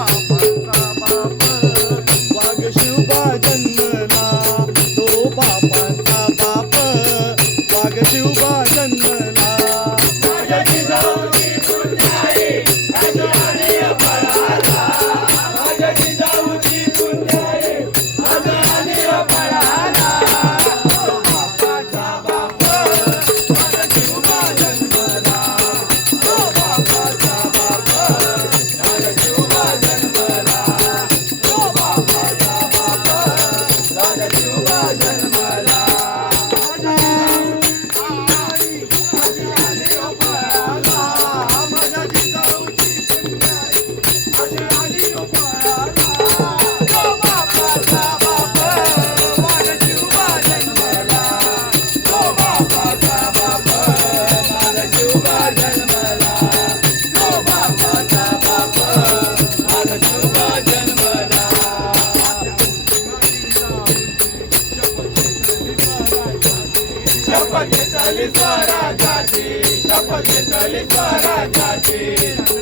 বাবা घेतली स्वराजाची शपथ घेतली स्वराजाची